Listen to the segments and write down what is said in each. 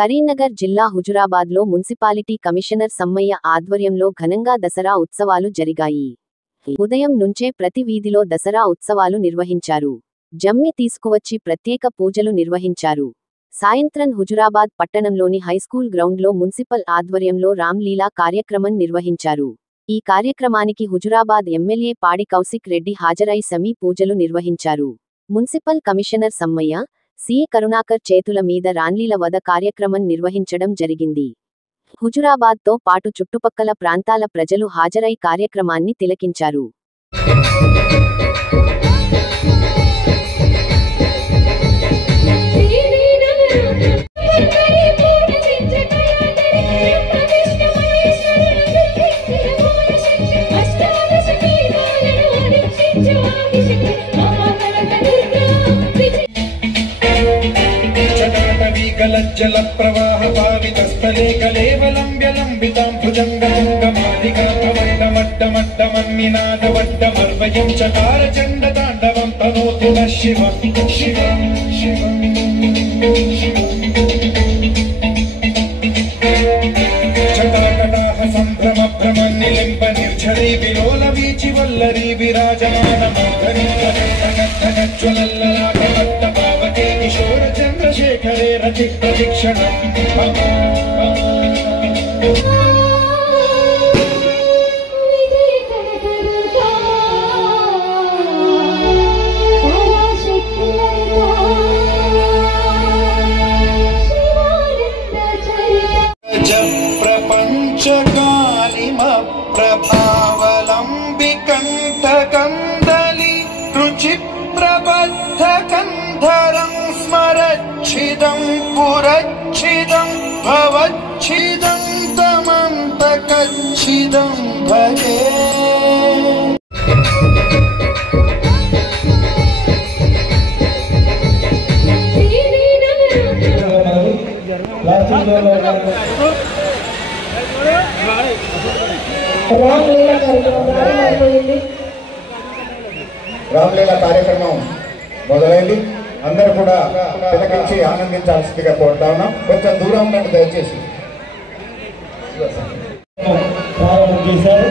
కరీంనగర్ జిల్లా హుజురాబాద్లో municipality commissioner Sammaiah ఆధ్వర్యంలో ఘనంగా దసరా ఉత్సవాలు జరిగాయి. ఉదయం నుంచే ప్రతి వీధిలో దసరా ఉత్సవాలు నిర్వహించారు. జమ్మి తీసుకువచ్చి ప్రత్యేక పూజలు నిర్వహించారు. సాయంత్రం హుజురాబాద్ పట్టణంలోని హైస్కూల్ గ్రౌండ్లో మున్సిపల్ ఆధ్వర్యంలో రామ్లీలా కార్యక్రమం నిర్వహించారు. ఈ కార్యక్రమానికి హుజురాబాద్ ఎమ్మెల్యే పాడి కౌశిక్ రెడ్డి హాజరై సమీ పూజలు నిర్వహించారు. Municipal commissioner Sammaiah, CA Karunakar చేతుల మీద రాన్లీల వద కార్యక్రమం నిర్వహించడం జరిగింది. హుజురాబాద్తో పాటు చుట్టుపక్కల ప్రాంతాల ప్రజలు హాజరై కార్యక్రమాన్ని తిలకించారు. జల ప్రవాహ పావితస్థలే కలేవలంబ్యలంబితాం భుజంగతుంగమాలికామట్టమట్టమన్నినాదవడ్డమర్వయం చకార చండ తాండవం తనోతు శివ శివ శివ చటాకటాహ సంభ్రమ భ్రమన్నిలింప నిర్ఝరీ విలోల వీచి వల్లరీ విరాజమాన మోహనీ జ్వలల్లలాటమట్ట పావకే కిశోర చంద్రశేఖరే రతి ప్రతిక్షణం ప్రపంచకాలిమ ప్రభావలంబికంఠకందలి రుచి ప్రబద్ధ కంధరం స్మరచ్చిదం పురచ్చిదం భవచ్చిదం తమంతకచ్చిదం భజే. రామ్లీలా కార్యక్రమం మొదలైంది. అందరూ కూడా తిలకించి ఆనందించాల్సిందిగా కోరుతా ఉన్నాం. కొంచెం దూరం ఉండండి దయచేసి. ప్రారంభం చేశారు.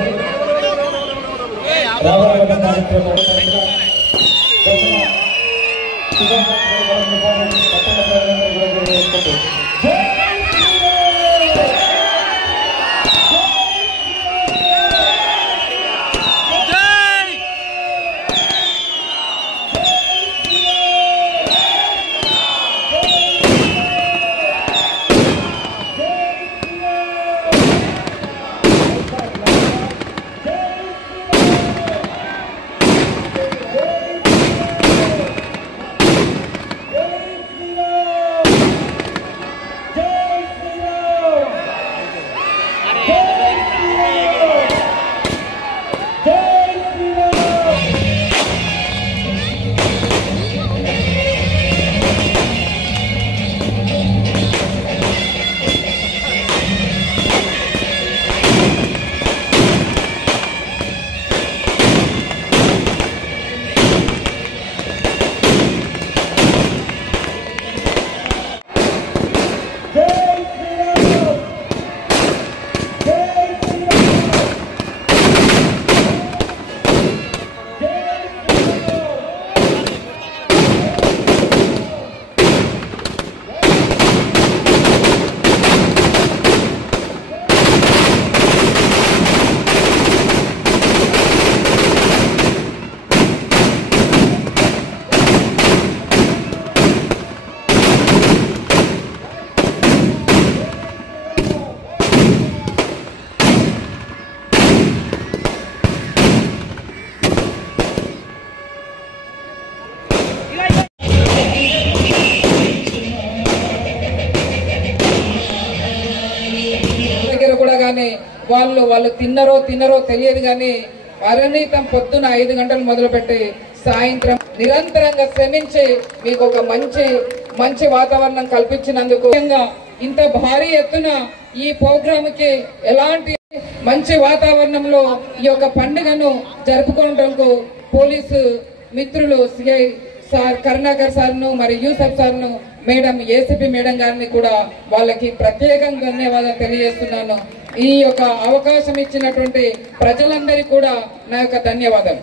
వాళ్ళు తిన్నరో తెలియదు కానీ పరిణీతం పొద్దున 5 గంటలు మొదలుపెట్టి సాయంత్రం నిరంతరంగా శ్రమించి మీకు ఒక మంచి వాతావరణం కల్పించినందుకు ఇంత భారీ ఎత్తున ఈ ప్రోగ్రామ్కి ఎలాంటి మంచి వాతావరణంలో ఈ యొక్క పండుగను జరుపుకోవడానికి పోలీసు మిత్రులు సిఐ సార్ కరుణాకర్ సార్ను మరి యూసఫ్ సార్ను మేడం ఏసీపీ మేడం గారిని కూడా వాళ్ళకి ప్రత్యేకంగా ధన్యవాదాలు తెలియజేస్తున్నాను. ఈ యొక్క అవకాశం ఇచ్చినటువంటి ప్రజలందరికీ కూడా నా యొక్క ధన్యవాదాలు.